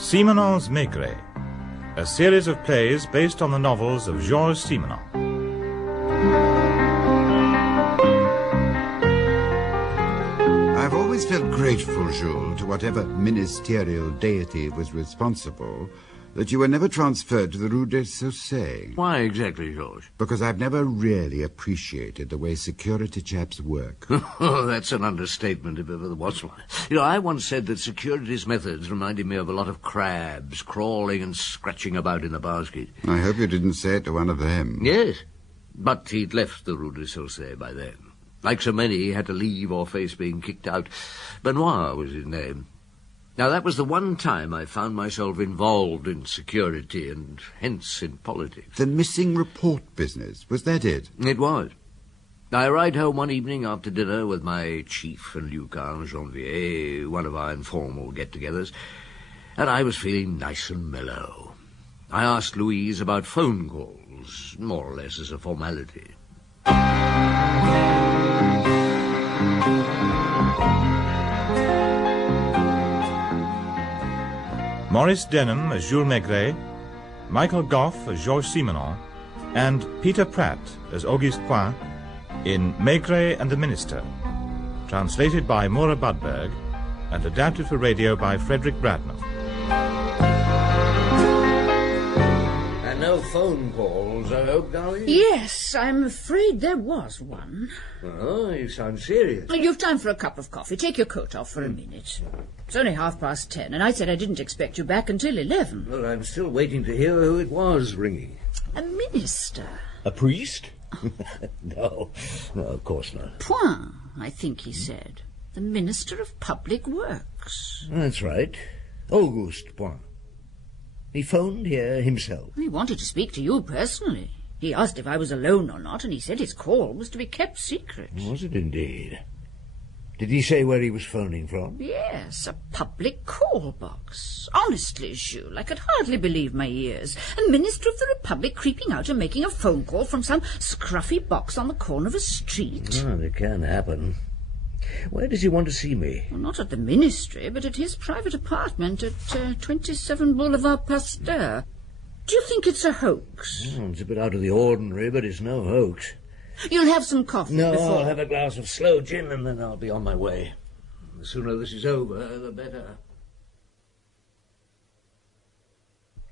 Simenon's Maigret, a series of plays based on the novels of Georges Simenon. I've always felt grateful, Jules, to whatever ministerial deity was responsible, that you were never transferred to the Rue des Saussets. Why exactly, Georges? Because I've never really appreciated the way security chaps work. Oh, that's an understatement if ever there was one. You know, I once said that security's methods reminded me of a lot of crabs crawling and scratching about in the basket. I hope you didn't say it to one of them. Yes, but he'd left the Rue des Saussets by then. Like so many, he had to leave or face being kicked out. Benoit was his name. Now, that was the one time I found myself involved in security and hence in politics. The missing report business, was that it? It was. I arrived home one evening after dinner with my chief and Lucan Janvier, one of our informal get-togethers, and I was feeling nice and mellow. I asked Louise about phone calls, more or less as a formality. Maurice Denham as Jules Maigret, Michael Gough as Georges Simenon, and Peter Pratt as Auguste Poin in Maigret and the Minister, translated by Maura Budberg and adapted for radio by Frederick Bradman. And no phone calls, I hope, darling? Yes, I'm afraid there was one. Oh, you sound serious. You've time for a cup of coffee. Take your coat off for a minute. It's only 10:30, and I said I didn't expect you back until 11. Well, I'm still waiting to hear who it was ringing. A minister. A priest? No, of course not. Point, I think he said. The Minister of Public Works. That's right. Auguste Poin. He phoned here himself. He wanted to speak to you personally. He asked if I was alone or not, and he said his call was to be kept secret. Was it indeed? Did he say where he was phoning from? Yes, a public call box. Honestly, Jules, I could hardly believe my ears. A Minister of the Republic creeping out and making a phone call from some scruffy box on the corner of a street. Oh, it can happen. Where does he want to see me? Well, not at the Ministry, but at his private apartment at 27 Boulevard Pasteur. Do you think it's a hoax? Oh, it's a bit out of the ordinary, but it's no hoax. You'll have some coffee No, before... I'll have a glass of sloe gin and then I'll be on my way. The sooner this is over, the better.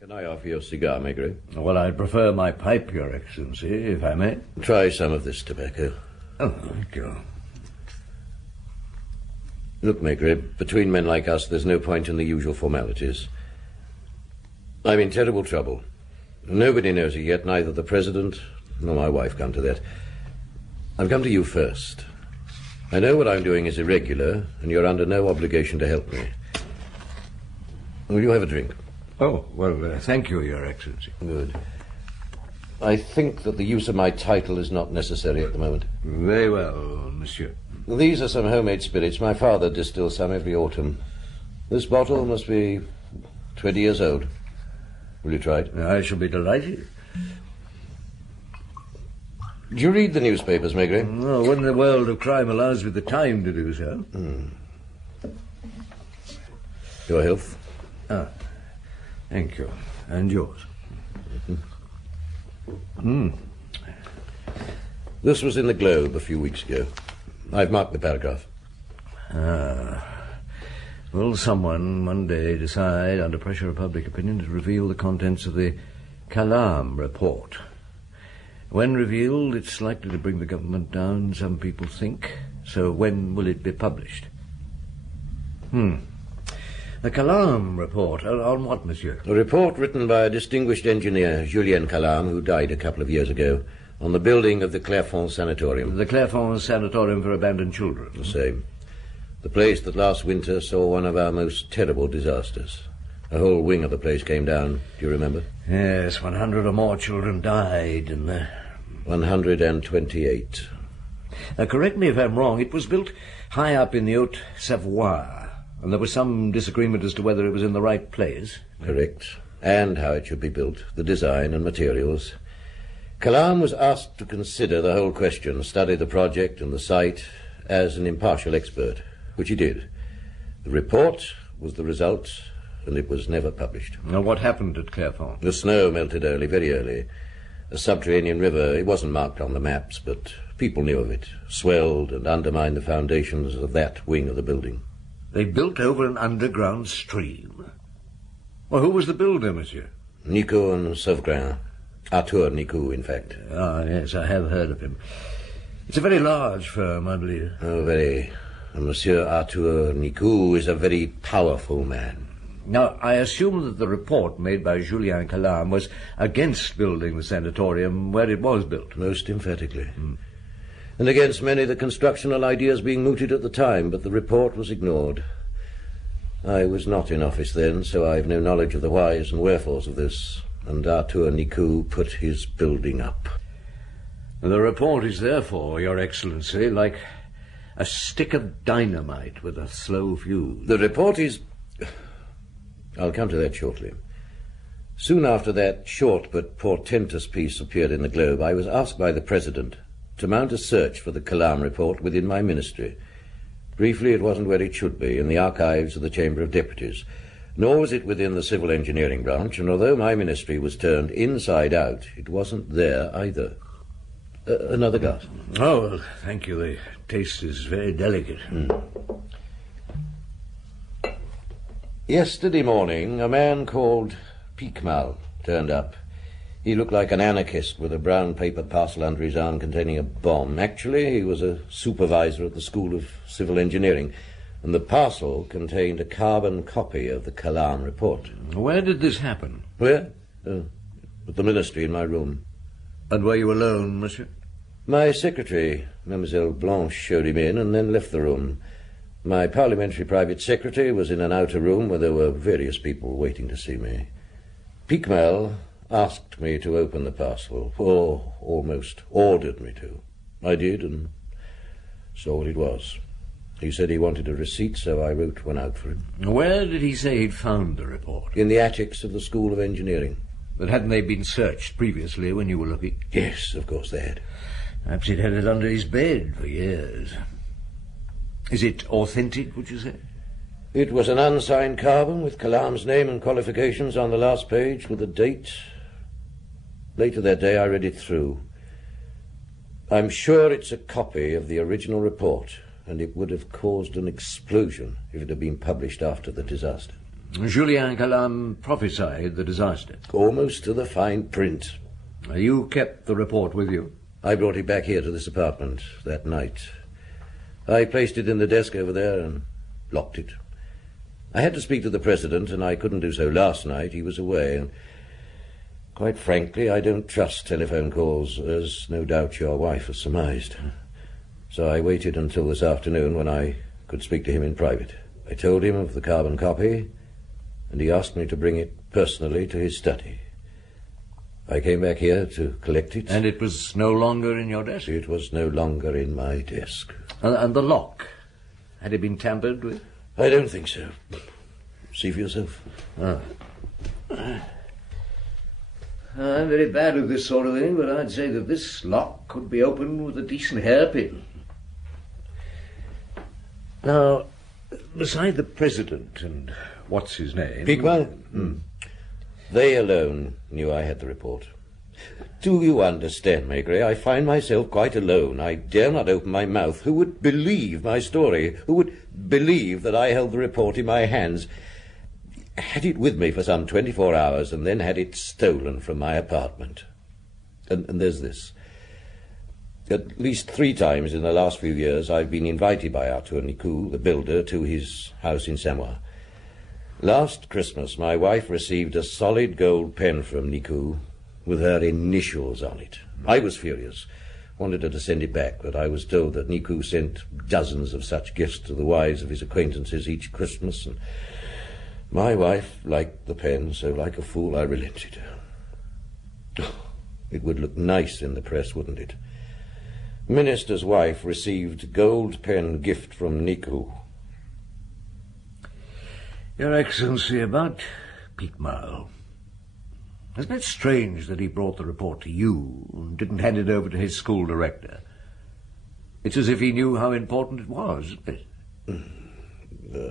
Can I offer you a cigar, Maigret? Well, I'd prefer my pipe, Your Excellency, if I may. Try some of this tobacco. Oh, thank you. Look, Maigret, between men like us, there's no point in the usual formalities. I'm in terrible trouble. Nobody knows it yet, neither the President nor my wife come to that. I've come to you first. I know what I'm doing is irregular, and you're under no obligation to help me. Will you have a drink? Oh, well, thank you, Your Excellency. Good. I think that the use of my title is not necessary at the moment. Very well, monsieur. These are some homemade spirits. My father distills some every autumn. This bottle must be 20 years old. Will you try it? I shall be delighted. Do you read the newspapers, Maigret? Oh, when the world of crime allows me the time to do so. Your health. Ah, thank you. And yours. This was in the Globe a few weeks ago. I've marked the paragraph. Will someone one day decide, under pressure of public opinion, to reveal the contents of the Calam report? When revealed, it's likely to bring the government down, some people think. So when will it be published? The Calam report. On what, monsieur? A report written by a distinguished engineer, Julien Calam, who died a couple of years ago, on the building of the Clairefonds Sanatorium. The Clairefonds Sanatorium for Abandoned Children. The same. The place that last winter saw one of our most terrible disasters. A whole wing of the place came down. Do you remember? Yes, 100 or more children died in there. 128. Correct me if I'm wrong. It was built high up in the Haute Savoie, and there was some disagreement as to whether it was in the right place. Correct. And how it should be built, the design and materials. Calam was asked to consider the whole question, study the project and the site as an impartial expert, which he did. The report was the result and it was never published. Now, what happened at Clairefonds? The snow melted early, very early. A subterranean river, it wasn't marked on the maps, but people knew of it, swelled and undermined the foundations of that wing of the building. They built over an underground stream. Well, who was the builder, monsieur? Nicot and Sauvegrin. Arthur Nicot, in fact. Ah, yes, I have heard of him. It's a very large firm, I believe. Oh, very. And Monsieur Arthur Nicot is a very powerful man. Now, I assume that the report made by Julien Calame was against building the sanatorium where it was built. Most emphatically. And against many of the constructional ideas being mooted at the time, but the report was ignored. I was not in office then, so I have no knowledge of the whys and wherefores of this, and Arthur Nicot put his building up. The report is therefore, Your Excellency, like a stick of dynamite with a slow fuse. The report is... I'll come to that shortly. Soon after that short but portentous piece appeared in the Globe, I was asked by the President to mount a search for the Calame report within my ministry. Briefly, it wasn't where it should be, in the archives of the Chamber of Deputies, nor was it within the civil engineering branch, and although my ministry was turned inside out, it wasn't there either. Another glass. Oh, well, thank you. The taste is very delicate. Yesterday morning, a man called Piquemal turned up. He looked like an anarchist with a brown paper parcel under his arm containing a bomb. Actually, he was a supervisor at the School of Civil Engineering, and the parcel contained a carbon copy of the Calame report. Where did this happen? Where? At the ministry, in my room. And were you alone, monsieur? My secretary, Mademoiselle Blanche, showed him in and then left the room. My parliamentary private secretary was in an outer room where there were various people waiting to see me. Piquemal asked me to open the parcel, or almost ordered me to. I did, and saw what it was. He said he wanted a receipt, so I wrote one out for him. Where did he say he'd found the report? In the attics of the School of Engineering. But hadn't they been searched previously when you were looking? Yes, of course they had. Perhaps he'd had it under his bed for years. Is it authentic, would you say? It was an unsigned carbon with Calame's name and qualifications on the last page with a date. Later that day I read it through. I'm sure it's a copy of the original report, and it would have caused an explosion if it had been published after the disaster. Julien Calame prophesied the disaster. Almost to the fine print. You kept the report with you? I brought it back here to this apartment that night. I placed it in the desk over there and locked it. I had to speak to the President, and I couldn't do so last night. He was away, and quite frankly, I don't trust telephone calls, as no doubt your wife has surmised. So I waited until this afternoon when I could speak to him in private. I told him of the carbon copy, and he asked me to bring it personally to his study. I came back here to collect it. And it was no longer in your desk? It was no longer in my desk. And the lock? Had it been tampered with? I don't think so. See for yourself. I'm very bad at this sort of thing, but I'd say that this lock could be opened with a decent hairpin. Now, beside the President and what's his name? Piquemal? They alone knew I had the report. Do you understand, Maigret? I find myself quite alone. I dare not open my mouth. Who would believe my story? Who would believe that I held the report in my hands, had it with me for some 24 hours, and then had it stolen from my apartment? And there's this. At least 3 times in the last few years I've been invited by Arthur Nicot, the builder, to his house in Samois. Last Christmas, my wife received a solid gold pen from Nicot with her initials on it. I was furious, wanted her to send it back, but I was told that Nicot sent dozens of such gifts to the wives of his acquaintances each Christmas, and my wife liked the pen, so like a fool I relented. It would look nice in the press, wouldn't it? Minister's wife received gold pen gift from Nicot. Your Excellency, about Piquemal. Isn't it strange that he brought the report to you and didn't hand it over to his school director? It's as if he knew how important it was, isn't it?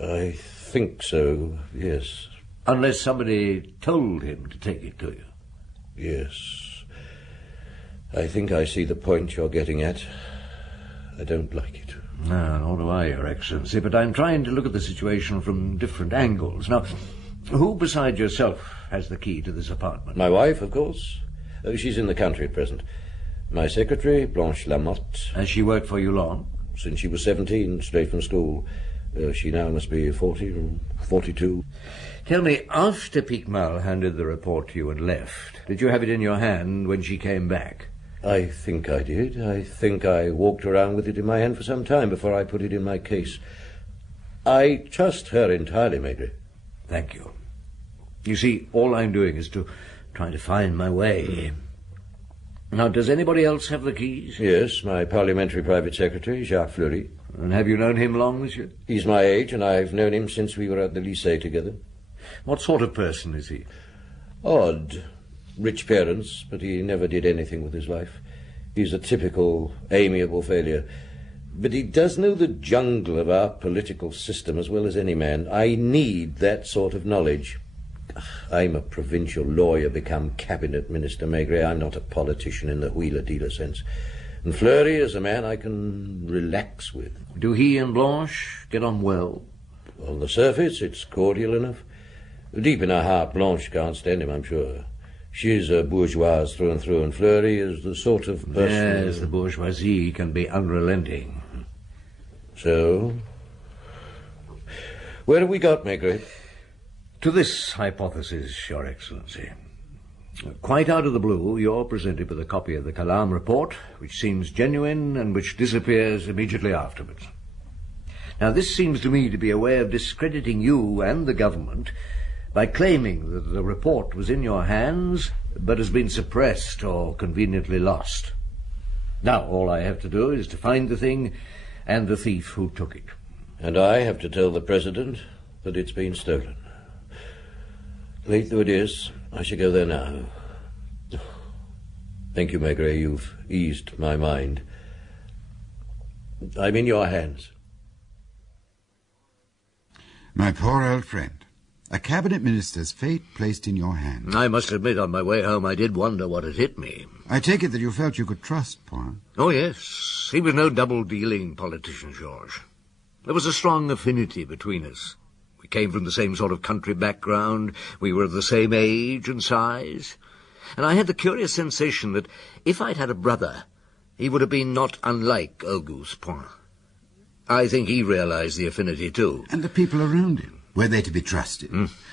I think so, yes. Unless somebody told him to take it to you. Yes. I think I see the point you're getting at. I don't like it. No, nor do I, Your Excellency, but I'm trying to look at the situation from different angles. Now, who besides yourself has the key to this apartment? My wife, of course. She's in the country at present. My secretary, Blanche Lamotte. Has she worked for you long? Since she was 17, straight from school. She now must be 40 or 42. Tell me, after Picmal handed the report to you and left, did you have it in your hand when she came back? I think I did. I think I walked around with it in my hand for some time before I put it in my case. I trust her entirely, Maigret. Thank you. You see, all I'm doing is to try to find my way. Now, does anybody else have the keys? Yes, my parliamentary private secretary, Jacques Fleury. And have you known him long, monsieur? He's my age, and I've known him since we were at the Lycée together. What sort of person is he? Odd. Rich parents, but he never did anything with his life. He's a typical, amiable failure. But he does know the jungle of our political system as well as any man. I need that sort of knowledge. I'm a provincial lawyer become cabinet minister, Maigret. I'm not a politician in the wheeler-dealer sense. And Fleury is a man I can relax with. Do he and Blanche get on well? On the surface, it's cordial enough. Deep in her heart, Blanche can't stand him, I'm sure. She's a bourgeoise through and through, and Fleury is the sort of person... Yes, the bourgeoisie can be unrelenting. So, where have we got, Maigret? To this hypothesis, Your Excellency. Quite out of the blue, you're presented with a copy of the Calam report, which seems genuine and which disappears immediately afterwards. Now, this seems to me to be a way of discrediting you and the government by claiming that the report was in your hands but has been suppressed or conveniently lost. Now, all I have to do is to find the thing and the thief who took it. And I have to tell the President that it's been stolen. Late though it is, I shall go there now. Thank you, Maigret. You've eased my mind. I'm in your hands. My poor old friend. A cabinet minister's fate placed in your hands. I must admit, on my way home, I did wonder what had hit me. I take it that you felt you could trust Point. Oh, yes. He was no double-dealing politician, Georges. There was a strong affinity between us. We came from the same sort of country background. We were of the same age and size. And I had the curious sensation that if I'd had a brother, he would have been not unlike Auguste Point. I think he realized the affinity, too. And the people around him. Were they to be trusted?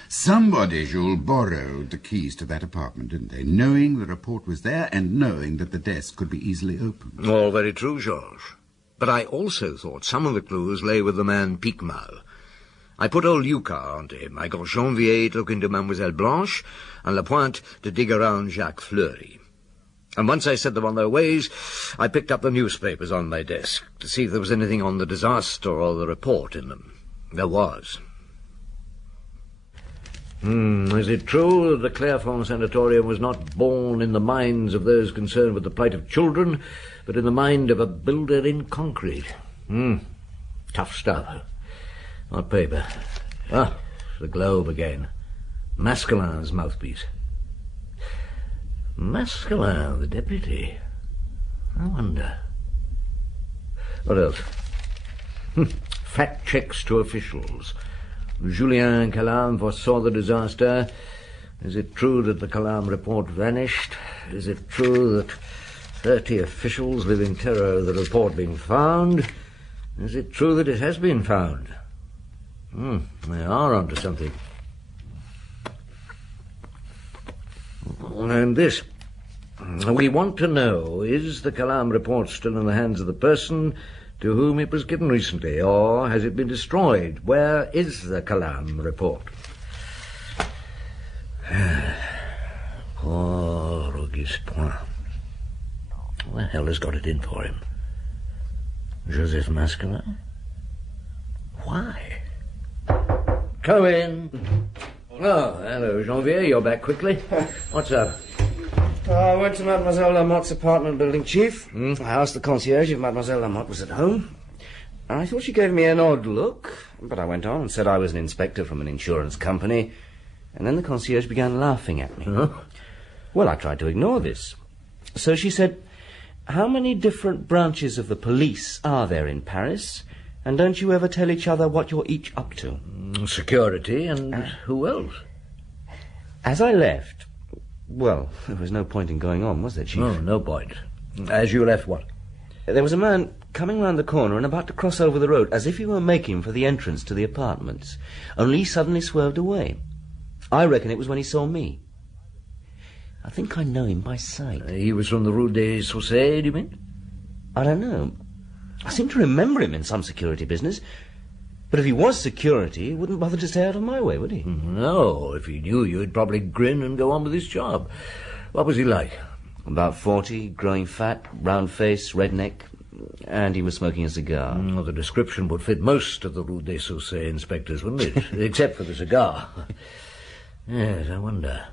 Somebody, Jules, borrowed the keys to that apartment, didn't they? Knowing the report was there and knowing that the desk could be easily opened. All very true, Georges. But I also thought some of the clues lay with the man Picmal. I put old Lucas onto him. I got Janvier to look into Mademoiselle Blanche and Lapointe to dig around Jacques Fleury. And once I set them on their ways, I picked up the newspapers on my desk to see if there was anything on the disaster or the report in them. There was. Is it true that the Clairefonds Sanatorium was not born in the minds of those concerned with the plight of children, but in the mind of a builder in concrete? Tough stuff. What paper? Ah, the Globe again. Mascalin's mouthpiece. Mascalin, the deputy. I wonder. What else? Fact checks to officials. Julien Calam foresaw the disaster. Is it true that the Calam report vanished? Is it true that 30 officials live in terror of the report being found? Is it true that it has been found? They are onto something. And this. We want to know, is the Calam report still in the hands of the person to whom it was given recently, or has it been destroyed? Where is the Calam report? Poor Auguste Point. What the hell has got it in for him? Joseph Mascalin? Why? Come in. Oh, hello, Janvier. You're back quickly. What's up? I went to Mademoiselle Lamotte's apartment building, Chief. I asked the concierge if Mademoiselle Lamotte was at home. I thought she gave me an odd look, but I went on and said I was an inspector from an insurance company. And then the concierge began laughing at me. Huh? Well, I tried to ignore this. So she said, "How many different branches of the police are there in Paris? And don't you ever tell each other what you're each up to?" Security, and who else? As I left, well, there was no point in going on, was there, Chief? Oh, no point. As you left, what? There was a man coming round the corner and about to cross over the road, as if he were making for the entrance to the apartments, only he suddenly swerved away. I reckon it was when he saw me. I think I know him by sight. He was from the Rue des Saussayes, do you mean? I don't know. I seem to remember him in some security business. But if he was security, he wouldn't bother to stay out of my way, would he? No, if he knew you, he'd probably grin and go on with his job. What was he like? About 40, growing fat, round face, red neck, and he was smoking a cigar. The description would fit most of the Rue des Saussayes inspectors, wouldn't it? Except for the cigar. Yes, I wonder.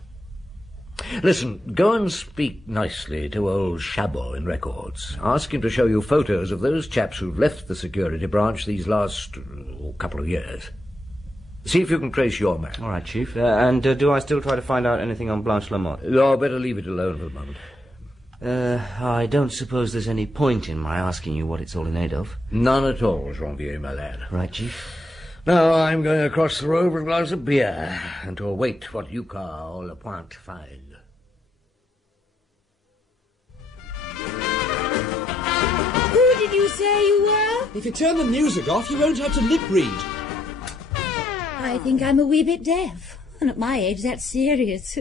Listen, go and speak nicely to old Chabot in records. Ask him to show you photos of those chaps who've left the security branch these last couple of years. See if you can trace your man. All right, Chief. And do I still try to find out anything on Blanche Lamotte? Oh, better leave it alone for the moment. I don't suppose there's any point in my asking you what it's all in aid of. None at all, Janvier, my lad. Right, Chief. Now I'm going across the road for a glass of beer and to await what you call a point find. Who did you say you were? If you turn the music off, you won't have to lip read. I think I'm a wee bit deaf. And at my age, that's serious.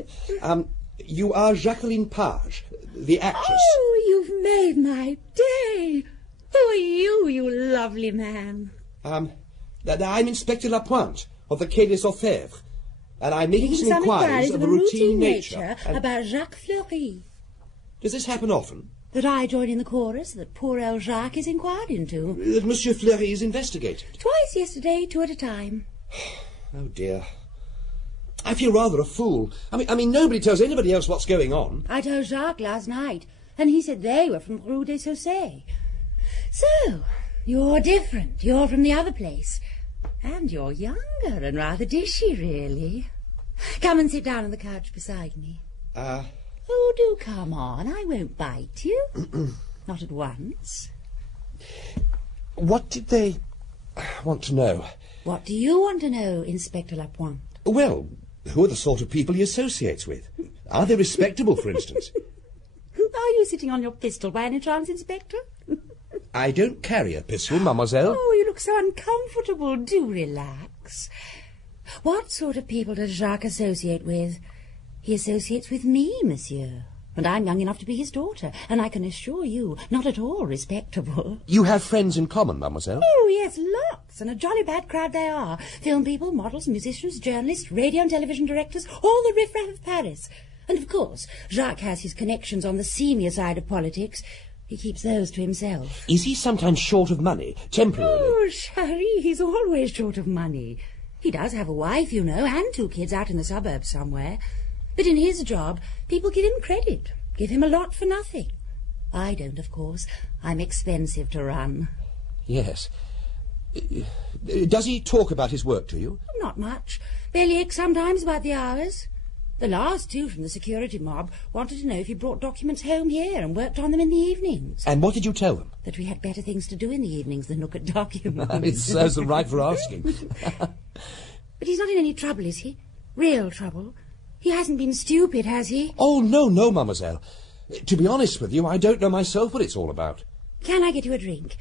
You are Jacqueline Page, the actress. Oh, you've made my day. Who are you, you lovely man? I'm Inspector Lapointe of the Quai des Orfèvres, and I'm making some inquiries of a routine nature about Jacques Fleury. Does this happen often? That I join in the chorus that poor old Jacques is inquired into. That Monsieur Fleury is investigated? Twice yesterday, 2 at a time. Oh, dear. I feel rather a fool. I mean, nobody tells anybody else what's going on. I told Jacques last night, and he said they were from Rue des Saussayes. So, you're different. You're from the other place. And you're younger and rather dishy, really. Come and sit down on the couch beside me. Oh, do come on. I won't bite you. Not at once. What did they want to know? What do you want to know, Inspector Lapointe? Well, who are the sort of people he associates with? Are they respectable, for instance? Are you sitting on your pistol by any chance, Inspector? I don't carry a pistol, mademoiselle. Oh, you look so uncomfortable. Do relax. What sort of people does Jacques associate with? He associates with me, monsieur. And I'm young enough to be his daughter, and I can assure you, not at all respectable. You have friends in common, mademoiselle? Oh, yes, lots, and a jolly bad crowd they are. Film people, models, musicians, journalists, radio and television directors, all the riffraff of Paris. And, of course, Jacques has his connections on the senior side of politics. He keeps those to himself. Is he sometimes short of money, temporarily? Oh, Cherie, he's always short of money. He does have a wife, you know, and 2 kids out in the suburbs somewhere. But in his job, people give him credit, give him a lot for nothing. I don't, of course. I'm expensive to run. Yes. Does he talk about his work to you? Not much. Bellyache sometimes about the hours. The last 2 from the security mob wanted to know if he brought documents home here and worked on them in the evenings. And what did you tell them? That we had better things to do in the evenings than look at documents. It serves them right for asking. But he's not in any trouble, is he? Real trouble? He hasn't been stupid, has he? Oh, no, mademoiselle. To be honest with you, I don't know myself what it's all about. Can I get you a drink?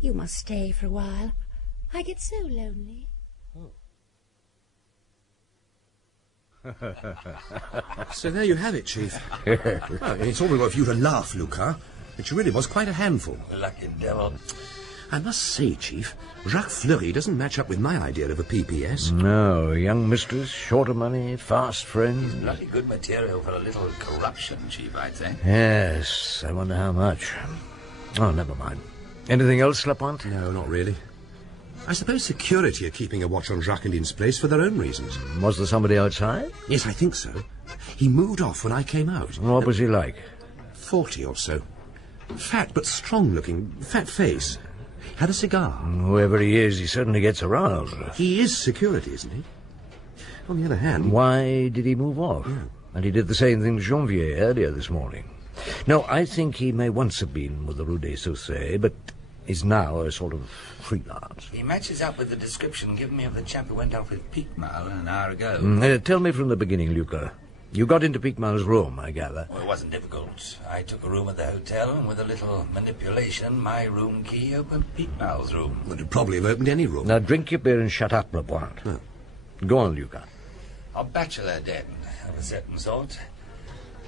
You must stay for a while. I get so lonely. So there you have it, Chief. Well, it's all right for you to laugh, Lucas, but you really was quite a handful. Lucky devil. I must say, Chief, Jacques Fleury doesn't match up with my idea of a PPS. No, young mistress, short of money, fast friends. Bloody good material for a little corruption, Chief, I'd say. Yes, I wonder how much. Oh, never mind. Anything else, Lapointe? No, not really. I suppose security are keeping a watch on Jacqueline's place for their own reasons. Was there somebody outside? Yes, I think so. He moved off when I came out. What was he like? 40 or so. Fat but strong-looking, fat face. Had a cigar. Whoever he is, he certainly gets aroused. He is security, isn't he? On the other hand... Why did he move off? Yeah. And he did the same thing to Janvier earlier this morning. No, I think he may once have been with the Rue des Saussets, but is now a sort of freelance. He matches up with the description given me of the chap who went off with Piquemal an hour ago. Tell me from the beginning, Luca. You got into Piquemal's room, I gather. Well, it wasn't difficult. I took a room at the hotel, and with a little manipulation, my room key opened Piquemal's room. Well, it'd probably have opened any room. Now, drink your beer and shut up, Lapointe. No. Go on, Luca. A bachelor den of a certain sort.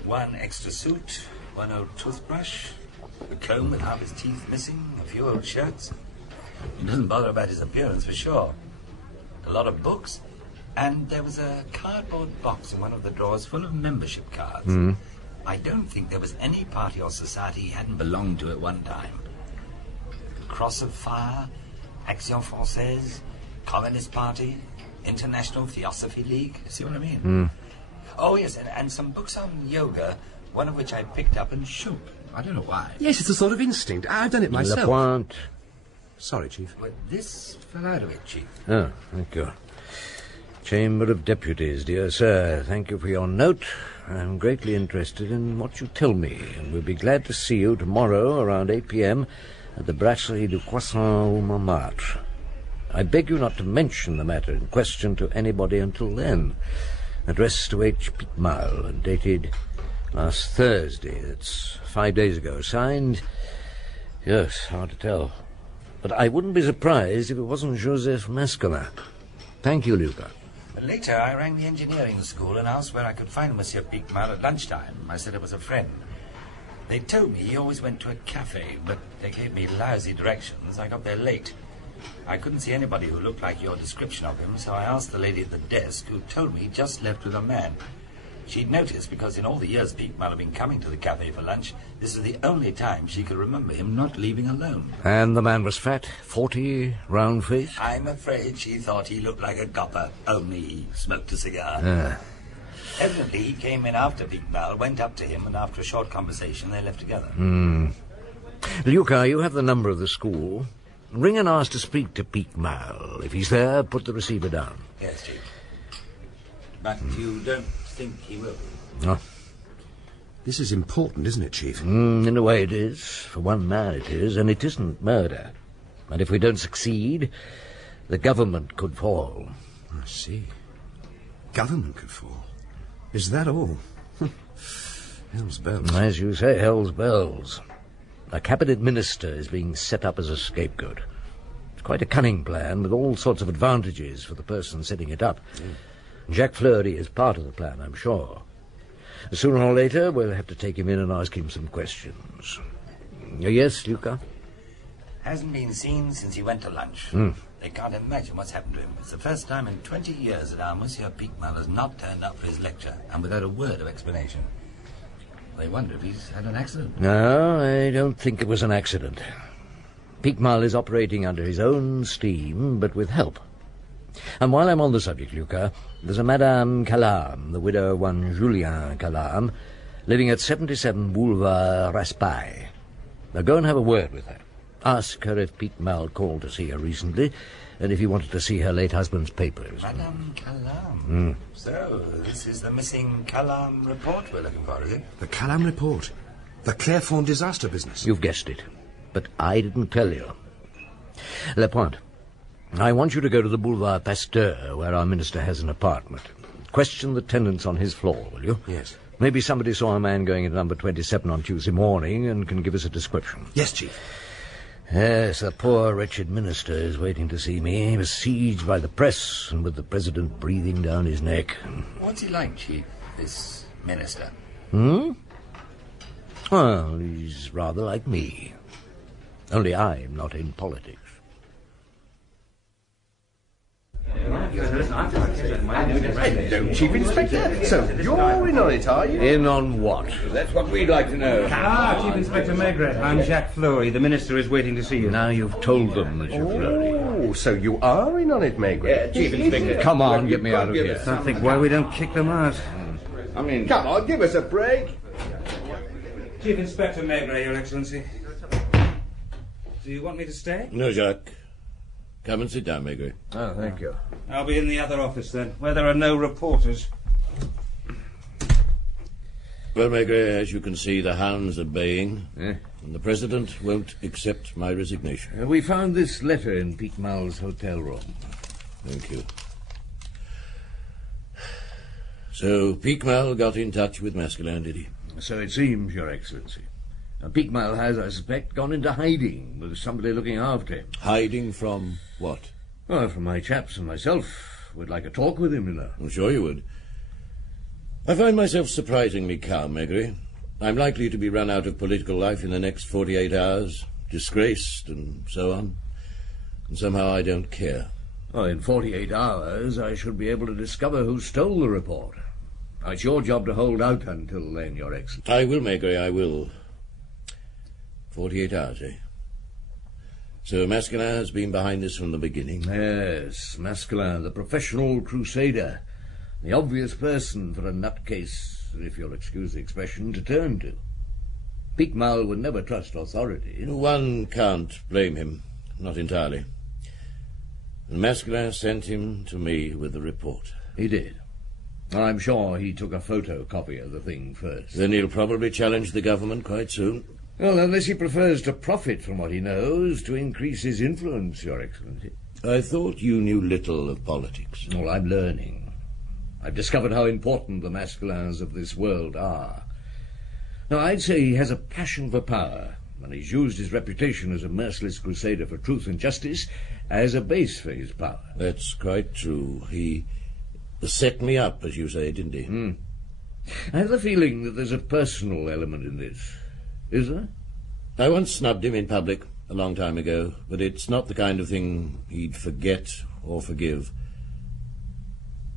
One extra suit, one old toothbrush, a comb with half his teeth missing, a few old shirts. He doesn't bother about his appearance, for sure. A lot of books, and there was a cardboard box in one of the drawers full of membership cards. I don't think there was any party or society he hadn't belonged to at one time. Cross of Fire, Action Française, Communist Party, International Theosophy League. See what I mean? Oh, yes, and some books on yoga, one of which I picked up and shook. I don't know why. Yes, it's a sort of instinct. I've done it myself. Lapointe. Sorry, Chief. But this fell out of it, Chief. Oh, thank you. Chamber of Deputies, dear sir. Thank you for your note. I'm greatly interested in what you tell me, and we'll be glad to see you tomorrow around 8 p.m. at the Brasserie du Croissant au Montmartre. I beg you not to mention the matter in question to anybody until then. Addressed to H. Piquemal and dated last Thursday. That's 5 days ago. Signed, yes, hard to tell. But I wouldn't be surprised if it wasn't Joseph Mascona. Thank you, Luca. But later I rang the engineering school and asked where I could find Monsieur Piquemal at lunchtime. I said it was a friend. They told me he always went to a cafe, but they gave me lousy directions. I got there late. I couldn't see anybody who looked like your description of him, so I asked the lady at the desk, who told me he'd just left with a man. She'd noticed, because in all the years Piquemal had been coming to the cafe for lunch, this was the only time she could remember him not leaving alone. And the man was fat, 40, round-faced? I'm afraid she thought he looked like a copper, only he smoked a cigar. Evidently, he came in after Piquemal, went up to him, and after a short conversation, they left together. Luca, you have the number of the school. Ring and ask to speak to Piquemal. If he's there, put the receiver down. Yes, Chief. But you don't think he will? No. This is important, isn't it, Chief? In a way it is. For one man it is, and it isn't murder. And if we don't succeed, the government could fall. I see. Government could fall. Is that all? Hell's bells. As you say, hell's bells. A cabinet minister is being set up as a scapegoat. It's quite a cunning plan, with all sorts of advantages for the person setting it up. Jacques Fleury is part of the plan, I'm sure. Sooner or later, we'll have to take him in and ask him some questions. Yes, Luca? Hasn't been seen since he went to lunch. They can't imagine what's happened to him. It's the first time in 20 years that our Monsieur Piquemal has not turned up for his lecture, and without a word of explanation. They wonder if he's had an accident. No, I don't think it was an accident. Piquemal is operating under his own steam, but with help. And while I'm on the subject, Luca, there's a Madame Calam, the widow of one Julien Calam, living at 77 Boulevard Raspail. Now go and have a word with her. Ask her if Piquemal called to see her recently, and if he wanted to see her late husband's papers. Madame Calam. So, this is the missing Calam report we're looking for, is it? The Calam report. The Clairefonds disaster business. You've guessed it. But I didn't tell you. Lapointe, I want you to go to the Boulevard Pasteur, where our minister has an apartment. Question the tenants on his floor, will you? Yes. Maybe somebody saw a man going into number 27 on Tuesday morning and can give us a description. Yes, Chief. Yes, the poor wretched minister is waiting to see me, besieged by the press and with the president breathing down his neck. What's he like, Chief, this minister? Well, he's rather like me. Only I'm not in politics. Hello, Chief Inspector. So, you're in on it, are you? In on what? That's what we'd like to know. Chief Inspector Maigret. I'm Jacques Fleury. The Minister is waiting to see you. Now you've told them that you're Fleury. Oh, so you are in on it, Maigret. Chief Inspector. Come on, get me out of here. I think why we don't kick them out. I mean, come on, give us a break. Chief Inspector Maigret, Your Excellency. Do you want me to stay? No, Jacques. Come and sit down, Maigret. Oh, thank you. I'll be in the other office then, where there are no reporters. Well, Maigret, as you can see, the hounds are baying, Eh? and the President won't accept my resignation. We found this letter in Pique Mal's hotel room. Thank you. So, Pique Mal got in touch with Maskelin, did he? So it seems, Your Excellency. Pique Mal has, I suspect, gone into hiding with somebody looking after him. Hiding from what? Well, from my chaps and myself. We'd like a talk with him, you know. I'm sure you would. I find myself surprisingly calm, Maigret. I'm likely to be run out of political life in the next 48 hours, disgraced and so on. And somehow I don't care. Well, in 48 hours I should be able to discover who stole the report. It's your job to hold out until then, Your Excellency. I will, Maigret, I will. 48 hours, eh? So Maskelin has been behind this from the beginning? Yes, Maskelin, the professional crusader. The obvious person for a nutcase, if you'll excuse the expression, to turn to. Pique Mal would never trust authority. One can't blame him. Not entirely. And Maskelin sent him to me with the report. He did. I'm sure he took a photocopy of the thing first. Then he'll probably challenge the government quite soon. Well, unless he prefers to profit from what he knows to increase his influence, Your Excellency. I thought you knew little of politics. Well, I'm learning. I've discovered how important the Maskelins of this world are. Now, I'd say he has a passion for power, and he's used his reputation as a merciless crusader for truth and justice as a base for his power. That's quite true. He set me up, as you say, didn't he? I have the feeling that there's a personal element in this. Is there? I once snubbed him in public a long time ago, but it's not the kind of thing he'd forget or forgive.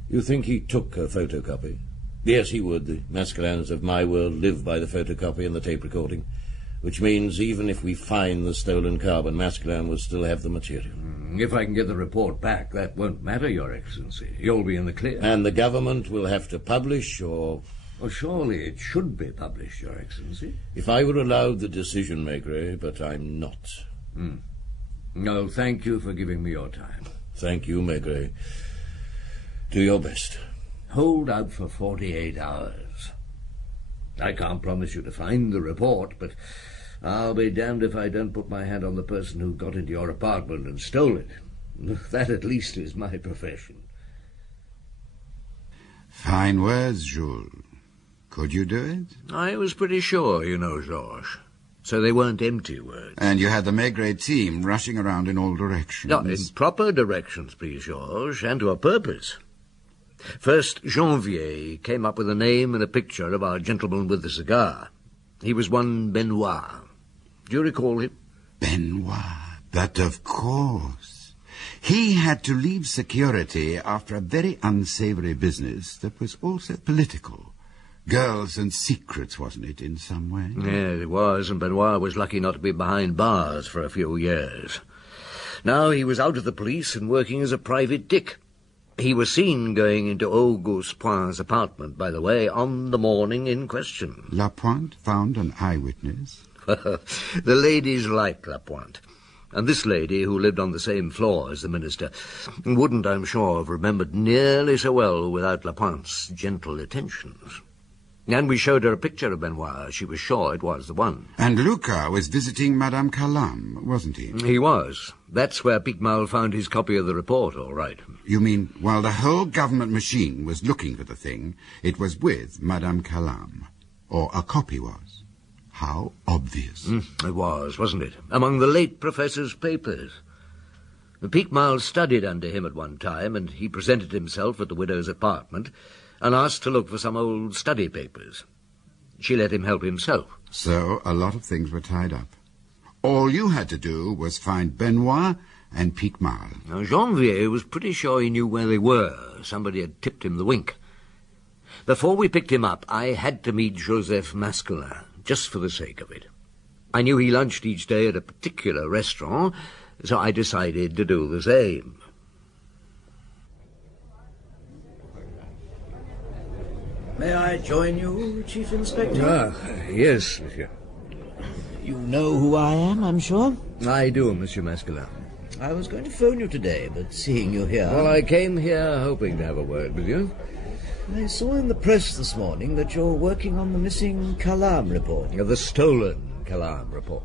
You think he took a photocopy? Yes, he would. The Maskelins of my world live by the photocopy and the tape recording, which means even if we find the stolen carbon, Maskelin will still have the material. If I can get the report back, that won't matter, Your Excellency. You'll be in the clear. And the government will have to publish, or... Well, surely it should be published, Your Excellency. If I were allowed the decision, Maigret, but I'm not. No, thank you for giving me your time. Thank you, Maigret. Do your best. Hold out for 48 hours. I can't promise you to find the report, but I'll be damned if I don't put my hand on the person who got into your apartment and stole it. That at least is my profession. Fine words, Jules. Could you do it? I was pretty sure, you know, Georges. So they weren't empty words. And you had the Maigret team rushing around in all directions. No, in proper directions, please, Georges, and to a purpose. First, Janvier came up with a name and a picture of our gentleman with the cigar. He was one Benoit. Do you recall him? Benoit, but of course. He had to leave security after a very unsavory business that was also political. Girls and secrets, wasn't it, in some way? Yes, it was, and Benoit was lucky not to be behind bars for a few years. Now he was out of the police and working as a private dick. He was seen going into Auguste Point's apartment, by the way, on the morning in question. Lapointe found an eyewitness? The ladies liked Lapointe. And this lady, who lived on the same floor as the minister, wouldn't, I'm sure, have remembered nearly so well without Lapointe's gentle attentions. And we showed her a picture of Benoit. She was sure it was the one. And Lucas was visiting Madame Calam, wasn't he? He was. That's where Pique Mal found his copy of the report, all right. You mean, while the whole government machine was looking for the thing, it was with Madame Calam? Or a copy was? How obvious. It was, wasn't it? Among the late professor's papers. Pique Mal studied under him at one time, and he presented himself at the widow's apartment and asked to look for some old study papers. She let him help himself. So a lot of things were tied up. All you had to do was find Benoit and Pique Mal. Now, Janvier was pretty sure he knew where they were. Somebody had tipped him the wink. Before we picked him up, I had to meet Joseph Maskelin, just for the sake of it. I knew he lunched each day at a particular restaurant, so I decided to do the same. May I join you, Chief Inspector? Yes, monsieur. You know who I am, I'm sure? I do, Monsieur Maskelin. I was going to phone you today, but seeing you here... Well, I came here hoping to have a word with you. I saw in the press this morning that you're working on the missing Calam report. The stolen Calam report.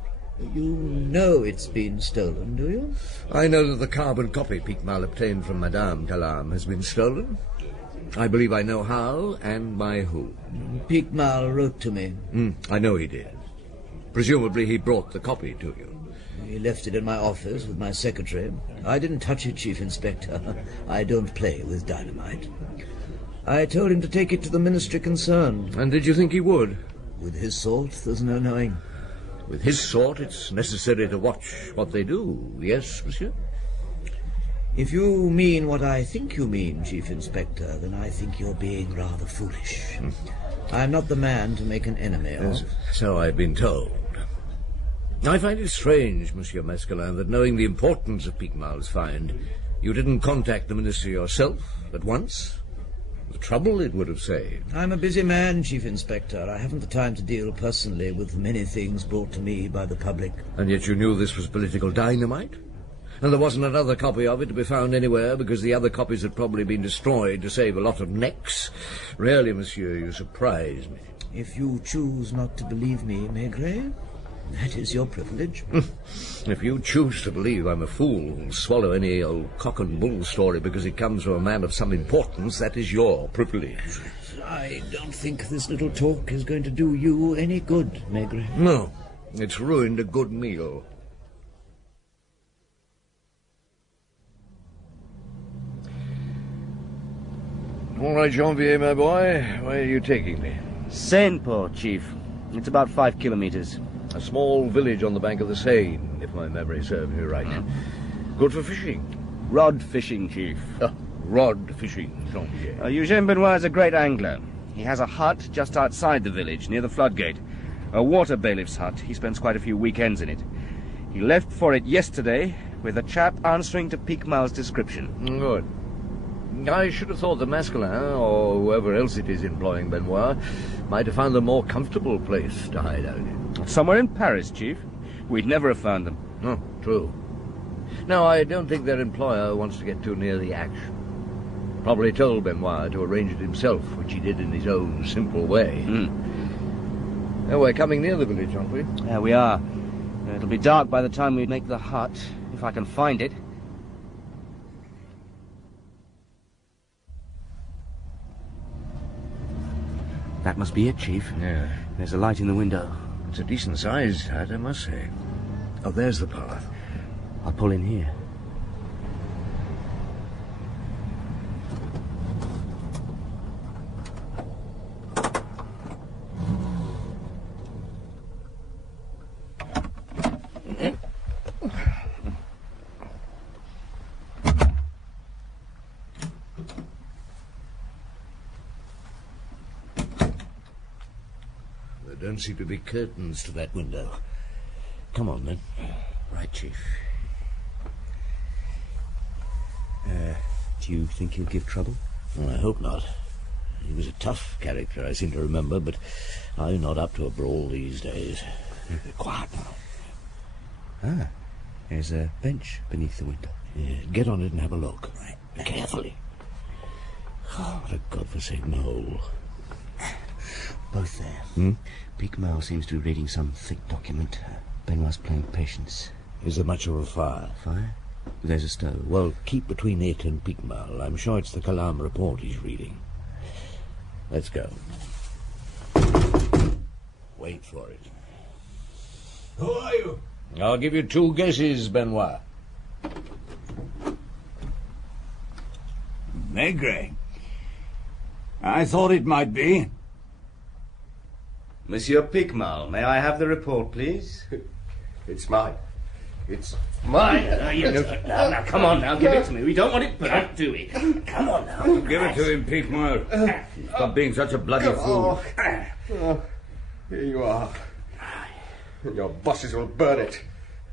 You know it's been stolen, do you? I know that the carbon copy Piquemal obtained from Madame Calam has been stolen. I believe I know how and by whom. Piquemal wrote to me. I know he did. Presumably he brought the copy to you. He left it in my office with my secretary. I didn't touch it, Chief Inspector. I don't play with dynamite. I told him to take it to the ministry concerned. And did you think he would? With his sort, there's no knowing. With his sort, it's necessary to watch what they do. Yes, monsieur? If you mean what I think you mean, Chief Inspector, then I think you're being rather foolish. I'm not the man to make an enemy of. Yes, so I've been told. I find it strange, Monsieur Masquelin, that knowing the importance of Piquemal's find, you didn't contact the ministry yourself at once. The trouble it would have saved. I'm a busy man, Chief Inspector. I haven't the time to deal personally with many things brought to me by the public. And yet you knew this was political dynamite? And there wasn't another copy of it to be found anywhere because the other copies had probably been destroyed to save a lot of necks? Really, monsieur, you surprise me. If you choose not to believe me, Maigret, that is your privilege. If you choose to believe I'm a fool who'll swallow any old cock and bull story because it comes from a man of some importance, that is your privilege. I don't think this little talk is going to do you any good, Maigret. No, it's ruined a good meal. All right, Janvier, my boy, where are you taking me? Saint-Port, Chief. It's about 5 kilometers. A small village on the bank of the Seine, if my memory serves me right. Good for fishing. Rod fishing, Chief. Rod fishing, Jean-Pierre. Eugène Benoit is a great angler. He has a hut just outside the village, near the floodgate. A water bailiff's hut. He spends quite a few weekends in it. He left for it yesterday with a chap answering to Piquemal's description. Good. I should have thought the Masquelin, or whoever else it is employing Benoit, might have found a more comfortable place to hide out in. Somewhere in Paris, Chief. We'd never have found them. Oh, true. No, I don't think their employer wants to get too near the action. Probably told Benoit to arrange it himself, which he did in his own simple way. Oh, we're coming near the village, aren't we? Yeah, we are. It'll be dark by the time we make the hut, if I can find it. That must be it, Chief. Yeah. There's a light in the window. It's a decent-sized hut, I must say. Oh, there's the path. I'll pull in here. There don't seem to be curtains to that window. Come on, then. Right, Chief. Do you think he'll give trouble? Well, I hope not. He was a tough character, I seem to remember, but I'm not up to a brawl these days. Quiet now. There's a bench beneath the window. Yeah, get on it and have a look. Right. Carefully. Oh, what a godforsaken hole. Both there. Piquemal seems to be reading some thick document. Benoit's playing patience. Is there much of a fire? Fire? There's a stove. Well, keep between it and Piquemal. I'm sure it's the Calam report he's reading. Let's go. Wait for it. Who are you? I'll give you 2 guesses, Benoit. Maigret. I thought it might be. Monsieur Piquemal, may I have the report, please? It's mine. It's mine. Now, come on now, give it to me. We don't want it burnt, do we? Come on now. Give it to him, Piquemal. Stop being such a bloody fool. Here you are. And your bosses will burn it.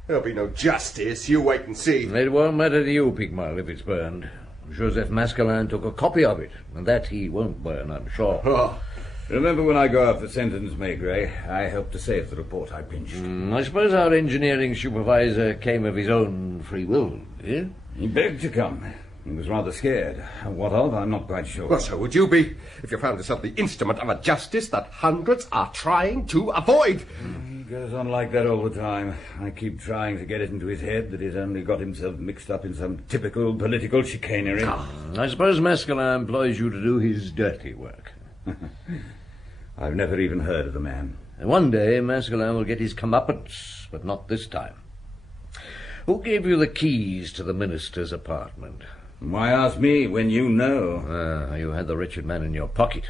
There'll be no justice. You wait and see. It won't matter to you, Piquemal, if it's burned. Joseph Masquelin took a copy of it, and that he won't burn, I'm sure. Oh, Remember when I go out for sentence, Maigret, I helped to save the report I pinched. I suppose our engineering supervisor came of his own free will, did he? He begged to come. He was rather scared. What of, I'm not quite sure. Well, so would you be if you found yourself the instrument of a justice that hundreds are trying to avoid. He goes on like that all the time. I keep trying to get it into his head that he's only got himself mixed up in some typical political chicanery. I suppose Masquelin employs you to do his dirty work. I've never even heard of the man. One day Masquelin will get his comeuppance, but not this time. Who gave you the keys to the minister's apartment? Why ask me when you know? You had the wretched man in your pocket.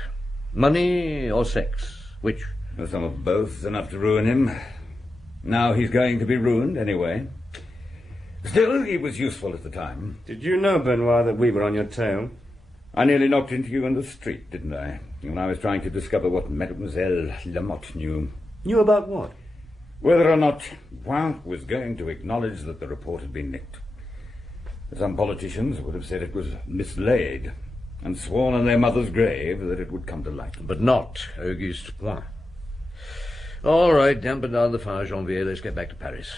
Money or sex? Which? Some of both, enough to ruin him. Now he's going to be ruined anyway. Still, he was useful at the time. Did you know, Benoit, that we were on your tail? I nearly knocked into you in the street, didn't I? When I was trying to discover what Mademoiselle Lamotte knew. Knew about what? Whether or not Poin was going to acknowledge that the report had been nicked. Some politicians would have said it was mislaid, and sworn on their mother's grave that it would come to light. But not Auguste Poin. All right, dampen down the fire, Janvier. Let's get back to Paris.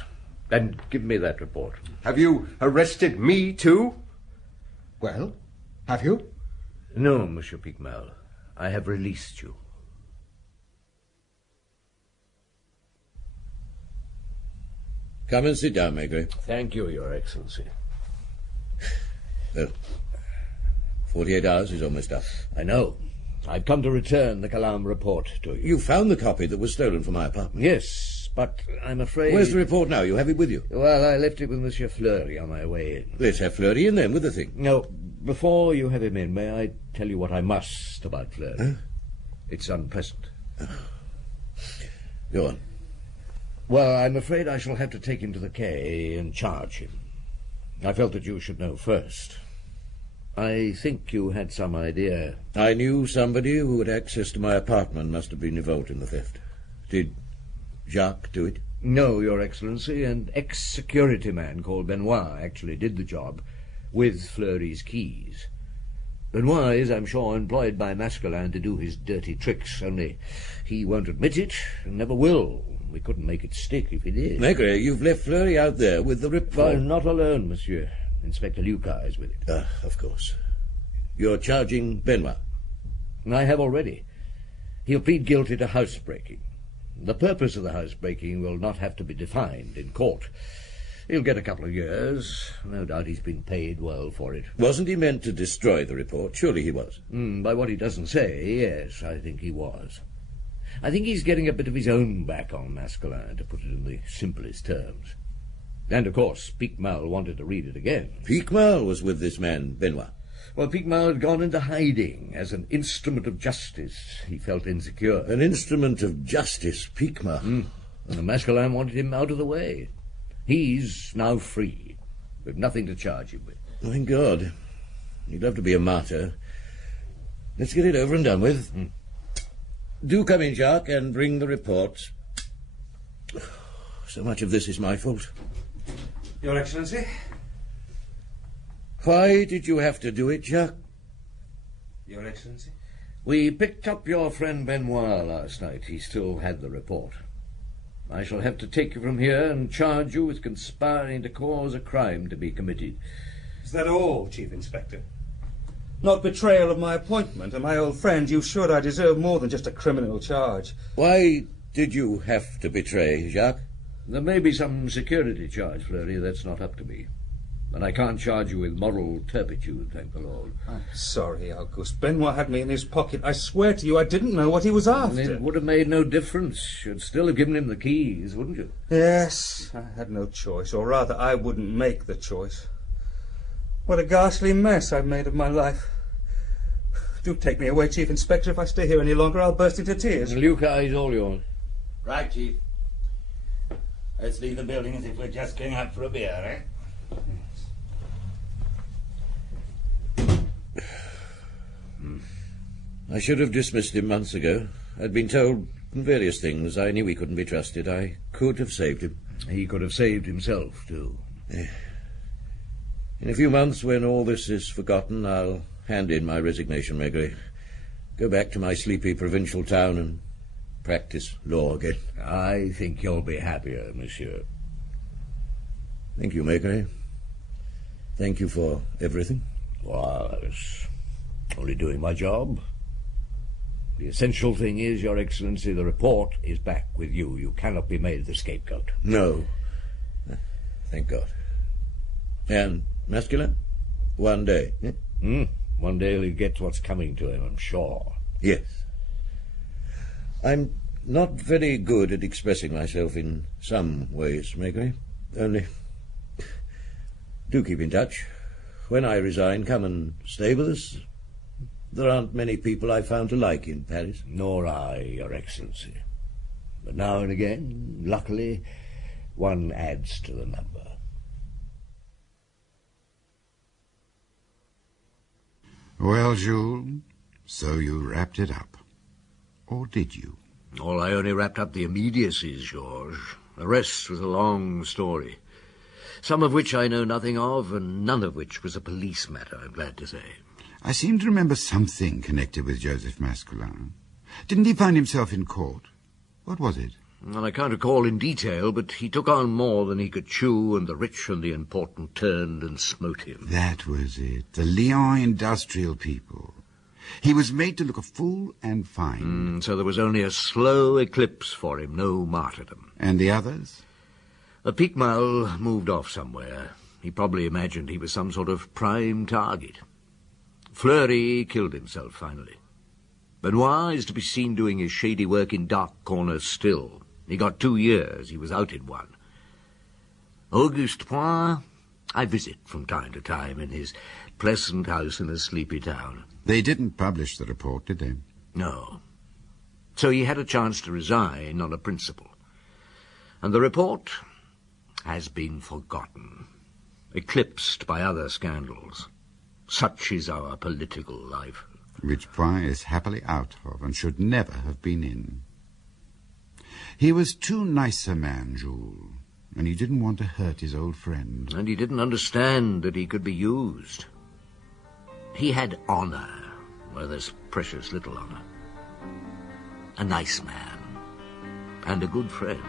And give me that report. Have you arrested me, too? Well, have you? No, Monsieur Picmal. I have released you. Come and sit down, Maigret. Thank you, Your Excellency. Well, 48 hours is almost up. I know. I've come to return the Calam report to you. You found the copy that was stolen from my apartment? Yes, but I'm afraid... Where's the report now? You have it with you? Well, I left it with Monsieur Fleury on my way in. Let's have Fleury in then with the thing. No, before you have him in, may I tell you what I must about Fleury? Huh? It's unpleasant. Go on. Well, I'm afraid I shall have to take him to the quay and charge him. I felt that you should know first. I think you had some idea. I knew somebody who had access to my apartment must have been involved in the theft. Did Jacques do it? No, Your Excellency. An ex-security man called Benoit actually did the job, with Fleury's keys. Benoit is, I'm sure, employed by Masquelin to do his dirty tricks, only he won't admit it, and never will. We couldn't make it stick if he did. Maigret, you've left Fleury out there with the report. Well, not alone, monsieur. Inspector Lucas is with it. Of course. You're charging Benoit? I have already. He'll plead guilty to housebreaking. The purpose of the housebreaking will not have to be defined in court. He'll get a couple of years. No doubt he's been paid well for it. Wasn't he meant to destroy the report? Surely he was. By what he doesn't say, yes, I think he was. I think he's getting a bit of his own back on Masquelin, to put it in the simplest terms. And, of course, Picmal wanted to read it again. Picmal was with this man, Benoit. Well, Picmal had gone into hiding as an instrument of justice. He felt insecure. An instrument of justice, Picmal? And the Masquelin wanted him out of the way. He's now free, with nothing to charge him with. Thank God. He'd love to be a martyr. Let's get it over and done with. Do come in, Jacques, and bring the reports. So much of this is my fault. Your Excellency? Why did you have to do it, Jacques? Your Excellency? We picked up your friend Benoit last night. He still had the report. I shall have to take you from here and charge you with conspiring to cause a crime to be committed. Is that all, Chief Inspector? Not betrayal of my appointment and my old friend. You should. I deserve more than just a criminal charge. Why did you have to betray, Jacques? There may be some security charge, Fleury. That's not up to me. And I can't charge you with moral turpitude, thank the Lord. I'm sorry, Auguste. Benoit had me in his pocket. I swear to you I didn't know what he was after. It would have made no difference. You'd still have given him the keys, wouldn't you? Yes, I had no choice. Or rather, I wouldn't make the choice. What a ghastly mess I've made of my life. Do take me away, Chief Inspector. If I stay here any longer, I'll burst into tears. Lucas is all yours. Right, Chief. Let's leave the building as if we're just going out for a beer, eh? I should have dismissed him months ago. I'd been told various things. I knew he couldn't be trusted. I could have saved him. He could have saved himself, too. In a few months, when all this is forgotten, I'll hand in my resignation, Maigret. go back to my sleepy provincial town and practice law again. I think you'll be happier, monsieur. Thank you, Maigret. Thank you for everything. Well, I was only doing my job. The essential thing is, Your Excellency, the report is back with you. You cannot be made the scapegoat. No. Thank God. And Masculin? One day. One day he'll get what's coming to him, I'm sure. Yes. I'm not very good at expressing myself in some ways, Maigret. Only, do keep in touch. When I resign, come and stay with us. There aren't many people I've found to like in Paris. Nor I, Your Excellency. But now and again, luckily, one adds to the number. Well, Jules, so you wrapped it up. Or did you? Oh, I only wrapped up the immediacies, Georges. The rest was a long story. Some of which I know nothing of, and none of which was a police matter, I'm glad to say. I seem to remember something connected with Joseph Masculin. Didn't he find himself in court? What was it? Well, I can't recall in detail, but he took on more than he could chew, and the rich and the important turned and smote him. That was it. The Lyon industrial people. He was made to look a fool and fine. So there was only a slow eclipse for him, no martyrdom. And the others? The Picmal moved off somewhere. He probably imagined he was some sort of prime target. Fleury killed himself, finally. Benoit is to be seen doing his shady work in dark corners still. He got 2 years. He was out in 1. Auguste Point, I visit from time to time in his pleasant house in a sleepy town. They didn't publish the report, did they? No. So he had a chance to resign on a principle. And the report has been forgotten, eclipsed by other scandals. Such is our political life. Which Point is happily out of and should never have been in. He was too nice a man, Jules, and he didn't want to hurt his old friend. And he didn't understand that he could be used. He had honor, where there's precious little honor. A nice man, and a good friend.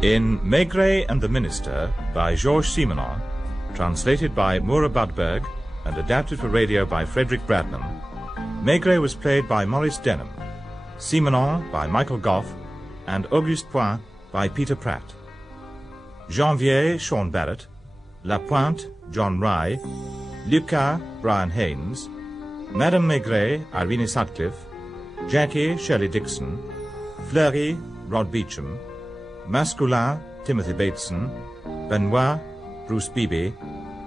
In Maigret and the Minister by Georges Simenon, translated by Moura Budberg and adapted for radio by Frederick Bradman, Maigret was played by Maurice Denham, Simenon by Michael Goff, and Auguste Point by Peter Pratt. Janvier, Sean Barrett, La Pointe, John Rye, Lucas, Brian Haynes, Madame Maigret, Irene Sutcliffe, Jackie, Shirley Dixon, Fleury, Rod Beecham, Masculin, Timothy Bateson, Benoit, Bruce Beebe,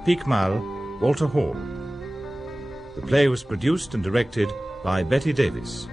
Picmal, Walter Hall. The play was produced and directed by Betty Davis.